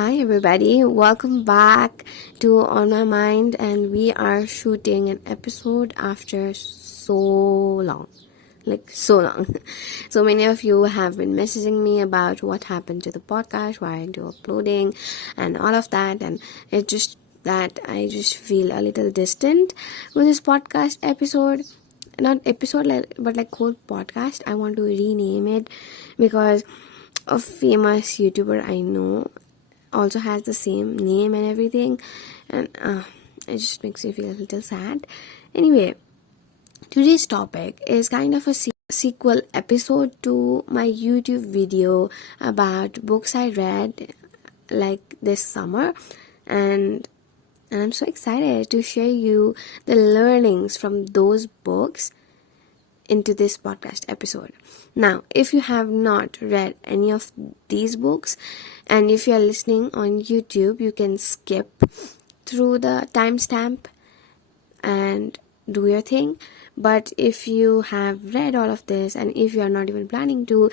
Hi everybody, welcome back to On My Mind, and we are shooting an episode after so long. So long. So many of you have been messaging me about what happened to the podcast, why aren't you uploading, and all of that, and it's just that I just feel a little distant with this podcast episode. Not episode, but like whole podcast. I want to rename it because a famous YouTuber I know also has the same name and everything, and it just makes me feel a little sad. Anyway, today's topic is kind of a sequel episode to my YouTube video about books I read like this summer, and I'm so excited to share you the learnings from those books into this podcast episode. Now, if you have not read any of these books, and if you are listening on YouTube, you can skip through the timestamp and do your thing. But if you have read all of this, and if you are not even planning to,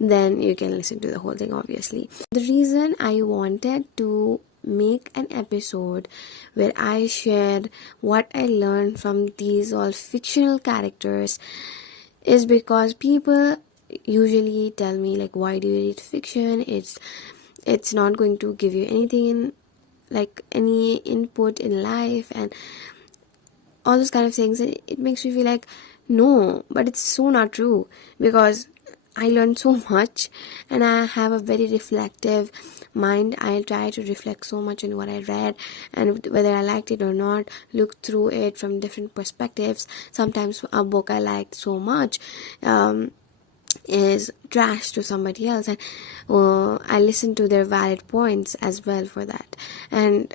then you can listen to the whole thing, obviously. The reason I wanted to make an episode where I shared what I learned from these all fictional characters is because people usually tell me, like, why do you read fiction? It's not going to give you anything in, like, any input in life and all those kind of things, and it makes me feel like, no, but it's so not true, because I learned so much and I have a very reflective mind. I try to reflect so much on what I read, and whether I liked it or not, look through it from different perspectives. Sometimes a book I liked so much is trash to somebody else, and I listen to their valid points as well for that. And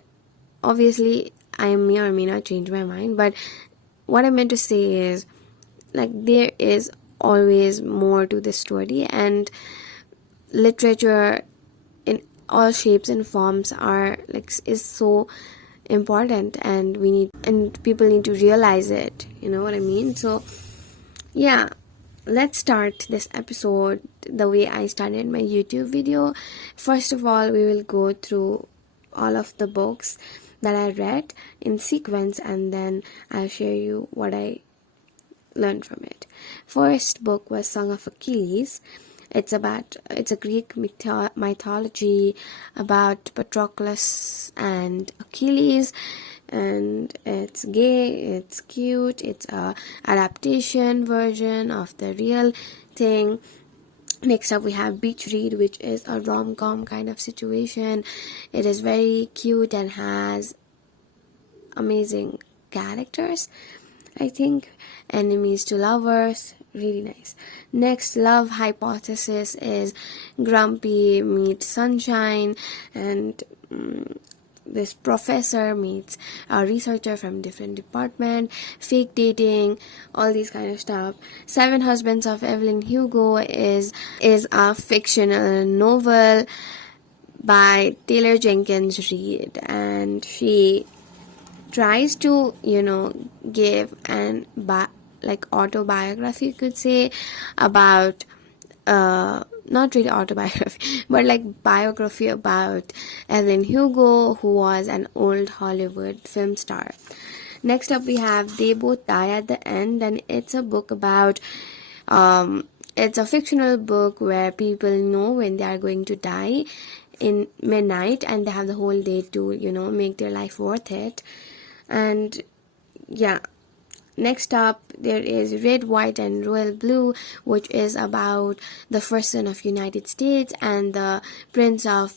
obviously I may or may not change my mind, but what I meant to say is, like, there is always more to this story, and literature in all shapes and forms is so important, and people need to realize it, you know what I mean? So yeah, let's start this episode the way I started my YouTube video. First of all, we will go through all of the books that I read in sequence, and then I'll share you what I learned from it. First book was Song of Achilles. It's a Greek mythology about Patroclus and Achilles, and it's gay, it's cute, it's a adaptation version of the real thing. Next up we have Beach Read, which is a rom-com kind of situation. It is very cute and has amazing characters. I think Enemies to Lovers, really nice. Next, Love Hypothesis is Grumpy meets Sunshine, and this professor meets a researcher from different department, fake dating, all these kind of stuff. Seven Husbands of Evelyn Hugo is a fictional novel by Taylor Jenkins Reid, and she tries to, give an autobiography, you could say, about not really autobiography but like biography about Evelyn Hugo, who was an old Hollywood film star. Next up we have They Both Die at the End, and it's a book about it's a fictional book where people know when they are going to die in midnight, and they have the whole day to make their life worth it. And yeah, next up there is Red, White and Royal Blue, which is about the first son of United States and the Prince of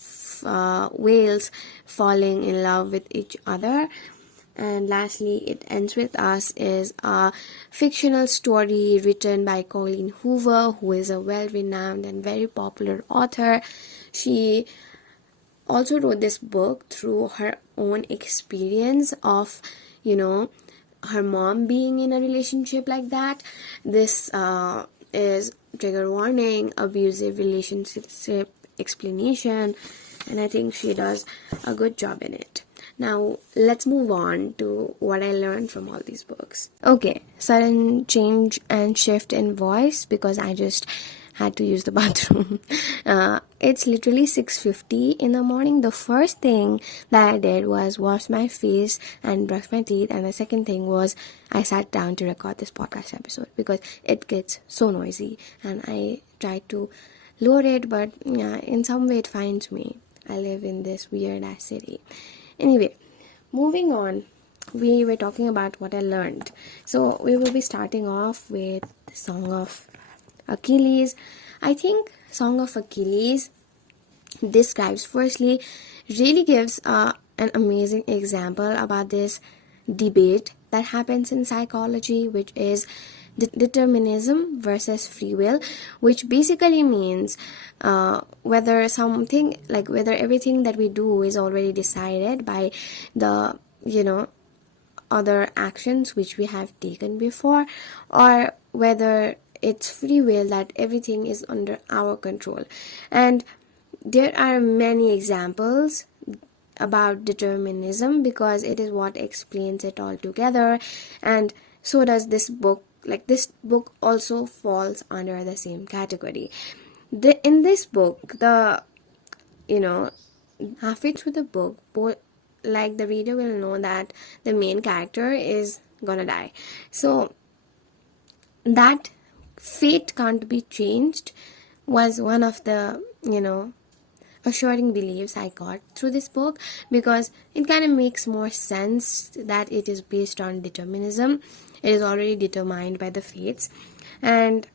Wales falling in love with each other. And lastly, It Ends With Us is a fictional story written by Colleen Hoover, who is a well-renowned and very popular author. She also wrote this book through her own experience of, her mom being in a relationship like that. This is trigger warning, abusive relationship explanation, and I think she does a good job in it. Now, let's move on to what I learned from all these books. Okay, sudden change and shift in voice because I just had to use the bathroom. It's literally 6:50 in the morning. The first thing that I did was wash my face and brush my teeth, and the second thing was I sat down to record this podcast episode because it gets so noisy, and I tried to lower it, but yeah, in some way it finds me. I live in this weird ass city. Anyway, moving on, we were talking about what I learned. So we will be starting off with the Song of Achilles. I think Song of Achilles describes, firstly, really gives an amazing example about this debate that happens in psychology, which is determinism versus free will, which basically means whether something, like whether everything that we do is already decided by the other actions which we have taken before, or whether it's free will, that everything is under our control. And there are many examples about determinism because it is what explains it all together, and so does this book. Like, this book also falls under the same category. In this book, the halfway through the book, like, the reader will know that the main character is gonna die. So that fate can't be changed was one of the assuring beliefs I got through this book, because it kind of makes more sense that it is based on determinism. It is already determined by the fates. And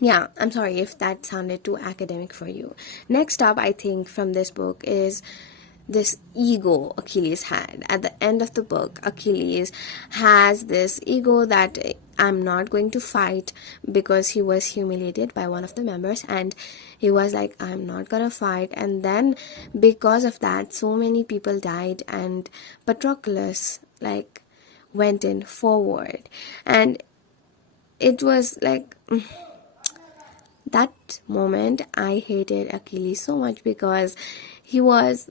yeah, I'm sorry if that sounded too academic for you. Next up, I think, from this book is this ego Achilles had. At the end of the book, Achilles has this ego that I'm not going to fight, because he was humiliated by one of the members, and he was like, I'm not gonna fight. And then because of that, so many people died, and Patroclus went in forward, and it was like that moment I hated Achilles so much, because he was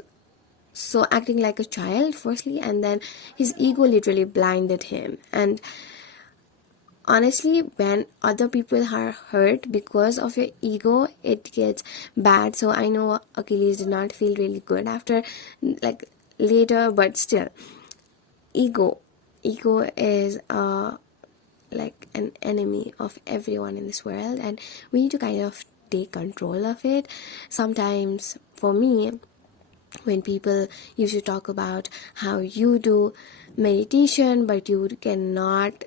so acting like a child firstly, and then his ego literally blinded him. And honestly, when other people are hurt because of your ego, it gets bad. So I know Achilles did not feel really good after, later, but still, ego is an enemy of everyone in this world, and we need to kind of take control of it. Sometimes, for me, when people used to talk about how you do meditation but you cannot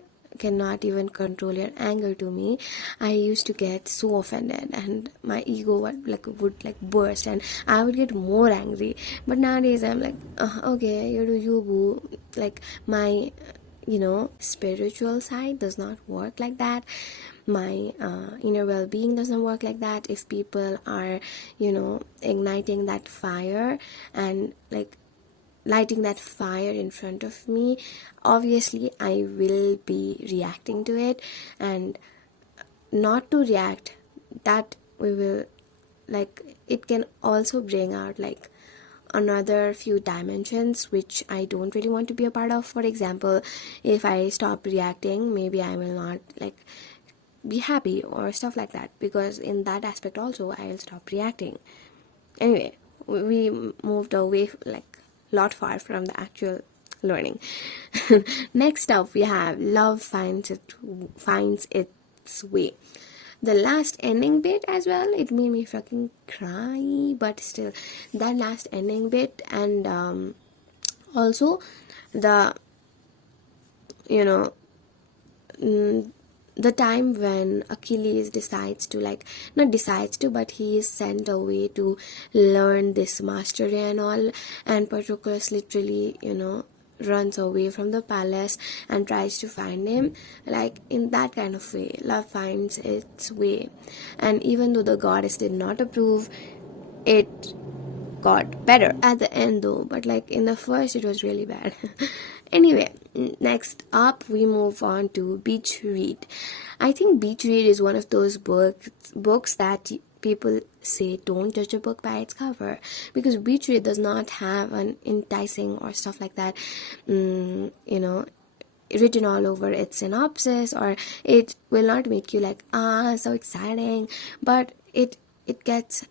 even control your anger to me, I used to get so offended, and my ego would burst, and I would get more angry. But nowadays I'm like, okay, you do you, boo. My spiritual side does not work like that. My inner well-being doesn't work like that. If people are igniting that fire and lighting that fire in front of me, obviously I will be reacting to it. And not to react, that we will it can also bring out another few dimensions which I don't really want to be a part of. For example, if I stop reacting, maybe I will not be happy or stuff like that, because in that aspect also I will stop reacting. Anyway, we moved away lot far from the actual learning. Next up, we have love finds its way. The last ending bit as well, it made me fucking cry, but still, that last ending bit, and also the the time when Achilles decides to not decides to, but he is sent away to learn this mastery and all, and Patroclus literally runs away from the palace and tries to find him. In that kind of way, love finds its way. And even though the goddess did not approve, it got better at the end though, but in the first it was really bad. Anyway, next up we move on to Beach Read. I think Beach Read is one of those books that people say don't judge a book by its cover, because Beach Read does not have an enticing or stuff like that written all over its synopsis, or it will not make you like, so exciting, but it gets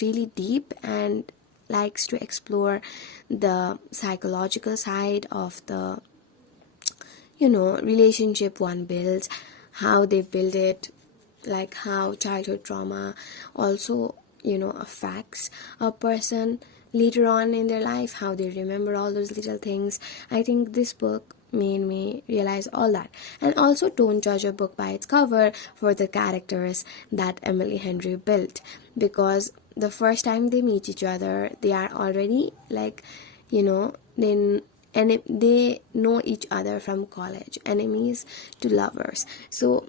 really deep and likes to explore the psychological side of the relationship one builds, how they build it, like how childhood trauma also affects a person later on in their life, how they remember all those little things. I think this book made me realize all that. And also, don't judge a book by its cover for the characters that Emily Henry built, because the first time they meet each other, they are already like, they know each other from college, enemies to lovers. So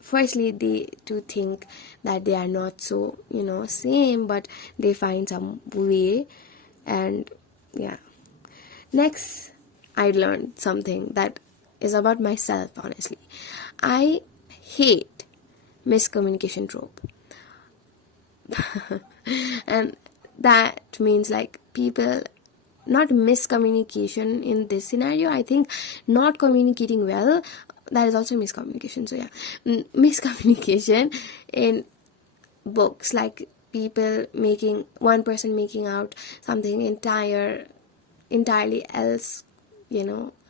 firstly, they do think that they are not so same, but they find some way. And yeah, next I learned something that is about myself. Honestly, I hate miscommunication trope. And that means like people, not miscommunication in this scenario, I think not communicating well, that is also miscommunication. So yeah, miscommunication in books, like people making, one person making out something entirely else,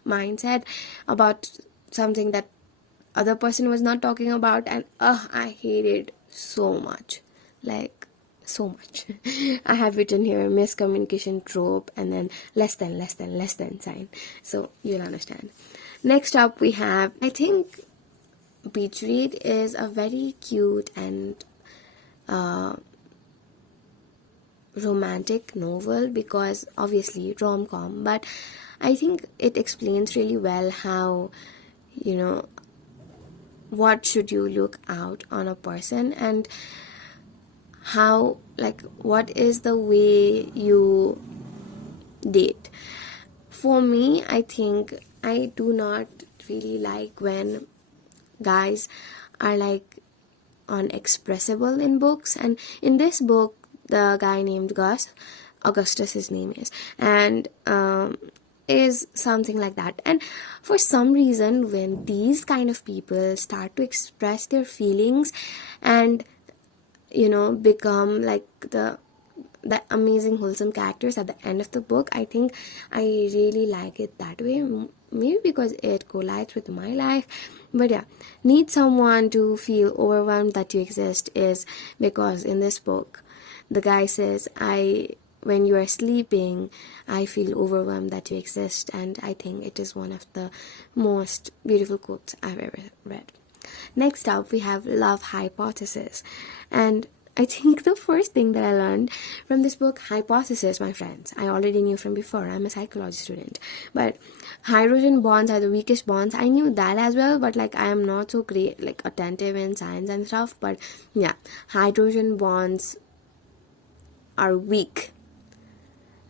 mindset about something that other person was not talking about. And I hate it so much, like so much. I have written here miscommunication trope and then less than sign, so you'll understand. Next up we have, I think Beach Read is a very cute and romantic novel, because obviously rom-com, but I think it explains really well how, what should you look out on a person, and how, like, what is the way you date. For me, I think I do not really like when guys are like unexpressible in books, and in this book the guy named Augustus his name is, and is something like that. And for some reason, when these kind of people start to express their feelings and become like the amazing wholesome characters at the end of the book, I think I really like it that way. Maybe because it collides with my life, but yeah, need someone to feel overwhelmed that you exist is because in this book the guy says, when you are sleeping, I feel overwhelmed that you exist. And I think it is one of the most beautiful quotes I've ever read. Next up, we have Love Hypothesis. And I think the first thing that I learned from this book, hypothesis, my friends, I already knew from before. I'm a psychology student. But hydrogen bonds are the weakest bonds. I knew that as well, but like I am not so great, like attentive in science and stuff. But yeah, hydrogen bonds are weak.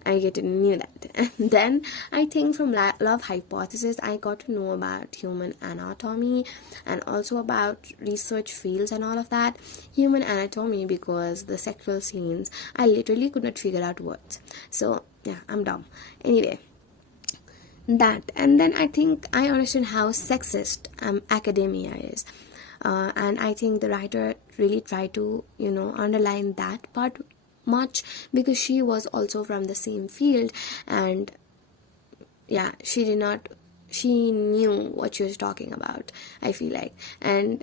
I knew that. And then I think from Love Hypothesis, I got to know about human anatomy and also about research fields and all of that. Human anatomy, because the sexual scenes, I literally could not figure out words. So yeah, I'm dumb. Anyway, that. And then I think I understood how sexist academia is. And I think the writer really tried to, underline that part much, because she was also from the same field, and yeah, she knew what she was talking about, I feel like. And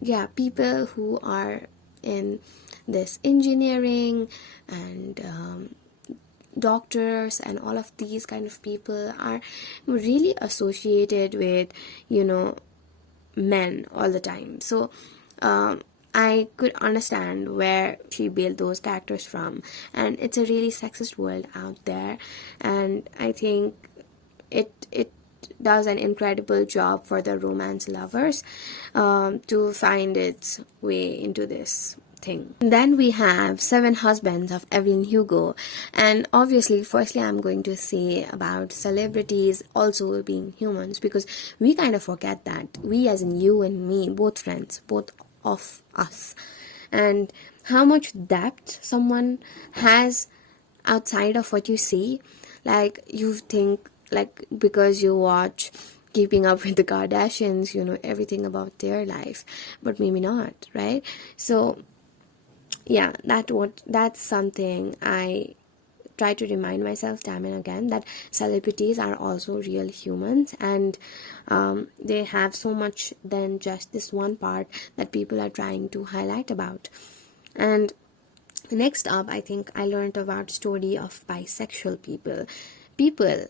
yeah, people who are in this engineering and doctors and all of these kind of people are really associated with men all the time. So I could understand where she built those characters from, and it's a really sexist world out there, and I think it does an incredible job for the romance lovers to find its way into this thing. Then we have Seven Husbands of Evelyn Hugo, and obviously firstly I'm going to say about celebrities also being humans, because we kind of forget that, we as in you and me, both friends, both of us, and how much depth someone has outside of what you see. Like, you think like because you watch Keeping Up with the Kardashians, you know everything about their life, but maybe not, right? So yeah, that's something I try to remind myself time and again, that celebrities are also real humans, and they have so much than just this one part that people are trying to highlight about. And next up, I think I learned about story of bisexual people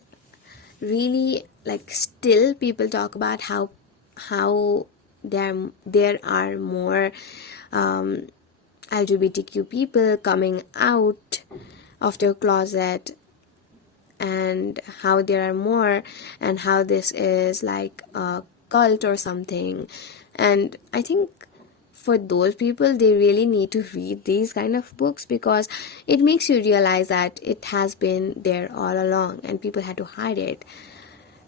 really, like, still people talk about how there are more um, LGBTQ people coming out of their closet, and how there are more, and how this is like a cult or something. And I think for those people, they really need to read these kind of books, because it makes you realize that it has been there all along and people had to hide it.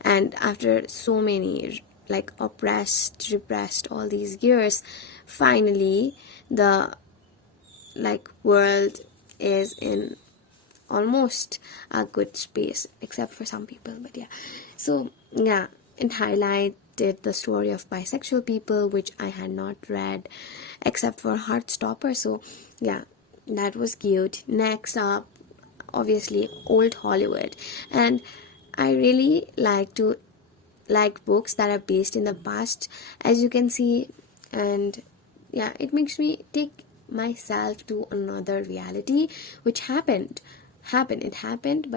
And after so many, like, oppressed, repressed all these years, finally the, like, world is in almost a good space, except for some people, but yeah. So yeah, it highlighted the story of bisexual people, which I had not read except for Heartstopper. So yeah, that was cute. Next up, obviously, old Hollywood. And I really like books that are based in the past, as you can see. And yeah, it makes me take myself to another reality, which happened, but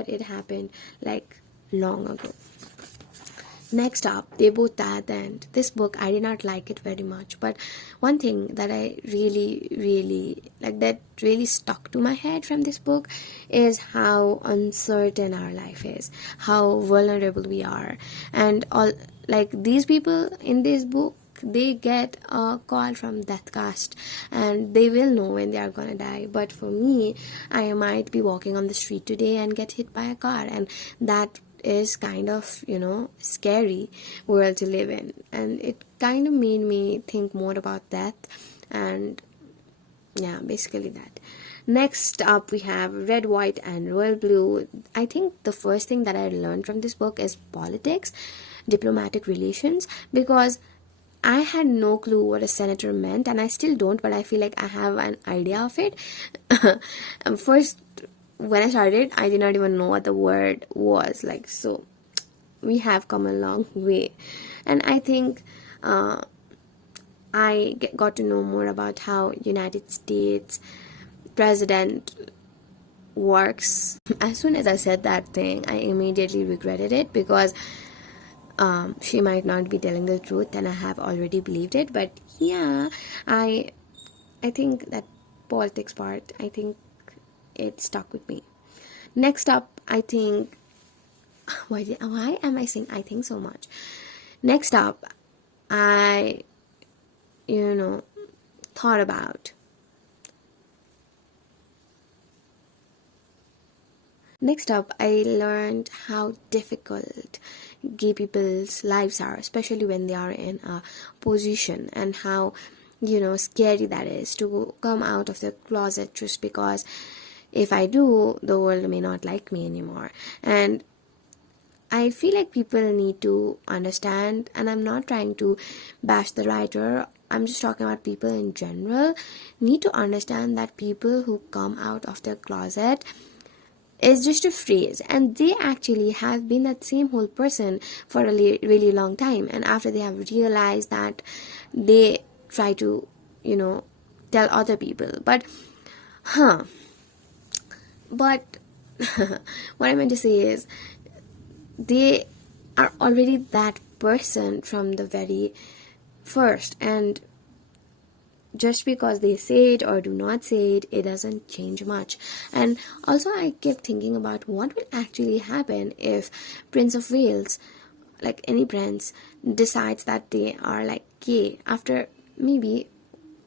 it happened like long ago. Next up, They Both Die at the End. This book, I did not like it very much, but one thing that I really like, that really stuck to my head from this book, is how uncertain our life is, how vulnerable we are, and all, like, these people in this book, they get a call from Deathcast, and they will know when they are gonna die. But for me, I might be walking on the street today and get hit by a car, and that is kind of, scary world to live in. And it kind of made me think more about death. And yeah, basically that. Next up, we have Red, White, and Royal Blue. I think the first thing that I learned from this book is politics, diplomatic relations, because I had no clue what a senator meant, and I still don't, but I feel like I have an idea of it. First, when I started, I did not even know what the word was like. So we have come a long way, and I think got to know more about how United States president works. As soon as I said that thing, I immediately regretted it, because she might not be telling the truth, and I have already believed it. But yeah, I think that politics part, I think it stuck with me. Next up, I think, why am I saying I think so much? Next up, I thought about. Next up, I learned how difficult gay people's lives are, especially when they are in a position, and how, scary that is to come out of the closet, just because if I do, the world may not like me anymore. And I feel like people need to understand, and I'm not trying to bash the writer, I'm just talking about people in general, need to understand that people who come out of their closet is just a phrase, and they actually have been that same whole person for a really long time. And after they have realized that, they try to, tell other people. But what I meant to say is, they are already that person from the very first, and just because they say it or do not say it, it doesn't change much. And also, I kept thinking about what will actually happen if Prince of Wales, like any prince, decides that they are like gay after maybe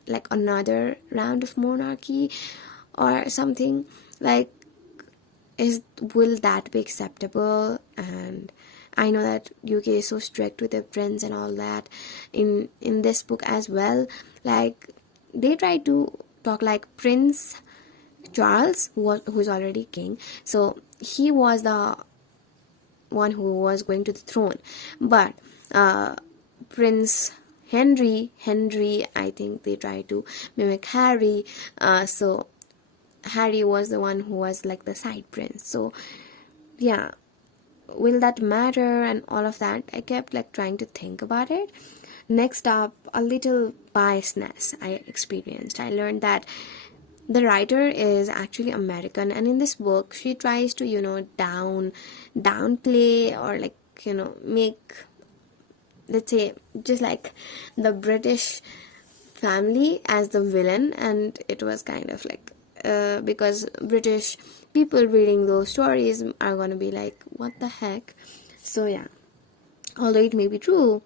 like another round of monarchy or something. Like, will that be acceptable? And I know that UK is so strict with their prince and all that. In this book as well, like, they try to talk like Prince Charles, who's already king. So he was the one who was going to the throne. But Prince Henry, I think they tried to mimic Harry. So Harry was the one who was like the side prince. So yeah, will that matter and all of that? I kept like trying to think about it. Next up, a little biasness I experienced. I learned that the writer is actually American, and in this book she tries to downplay, or like make, let's say, just like the British family as the villain. And it was kind of like because British people reading those stories are gonna be like, what the heck. So yeah, although it may be true,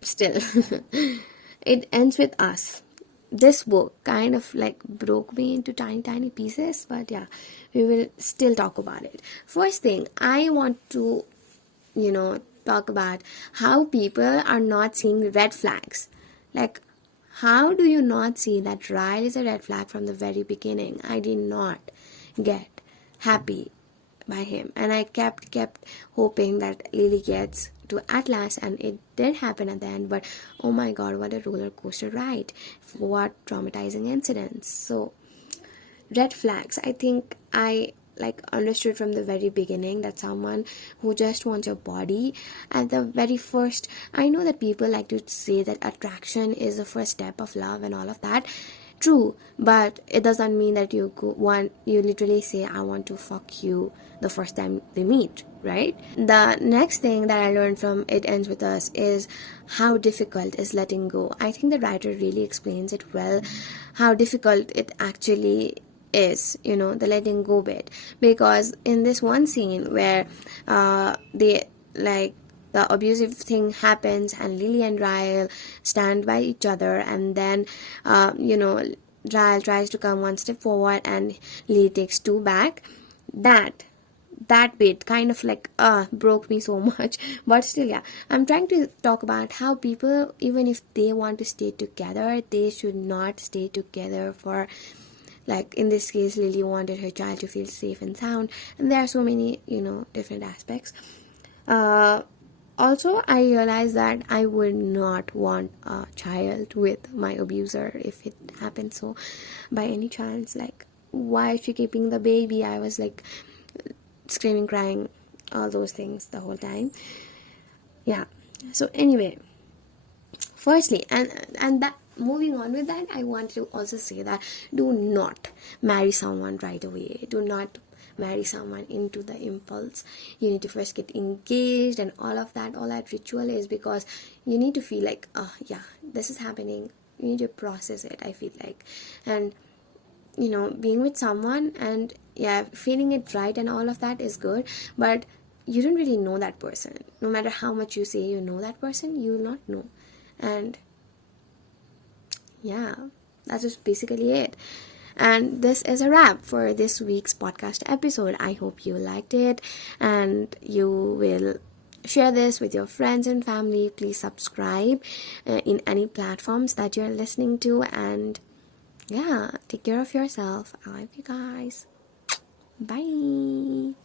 still it ends with us. This book kind of like broke me into tiny pieces, but yeah, we will still talk about it. First thing, I want to talk about how people are not seeing red flags. Like, how do you not see that Ryle is a red flag from the very beginning? I did not get happy by him, and I kept hoping that Lily gets to Atlas, and it did happen at the end. But oh my god, what a roller coaster ride, what traumatizing incidents. So red flags, I think I like understood from the very beginning that someone who just wants your body at the very first. I know that people like to say that attraction is the first step of love and all of that. True, but it doesn't mean that you literally say, I want to fuck you the first time they meet, right? The next thing that I learned from It Ends With Us is how difficult is letting go. I think the writer really explains it well, how difficult it actually is, the letting go bit. Because in this one scene where they like the abusive thing happens and Lily and Ryle stand by each other, and then Ryle tries to come one step forward and Lily takes two back. That bit kind of like broke me so much. But still, yeah, I'm trying to talk about how people, even if they want to stay together, they should not stay together for, like in this case, Lily wanted her child to feel safe and sound, and there are so many different aspects. Also, I realized that I would not want a child with my abuser if it happened so by any chance. Like, why is she keeping the baby? I was like screaming, crying, all those things the whole time. Yeah. So anyway, firstly, and that, moving on with that, I want to also say that do not marry someone right away. Do not marry someone into the impulse. You need to first get engaged and all of that. All that ritual is because you need to feel like, oh yeah, this is happening. You need to process it, I feel like. And being with someone and yeah, feeling it right and all of that is good, but you don't really know that person. No matter how much you say you know that person, you will not know. And yeah, that's just basically it. And this is a wrap for this week's podcast episode. I hope you liked it and you will share this with your friends and family. Please subscribe in any platforms that you're listening to. And yeah, take care of yourself. I love you guys. Bye.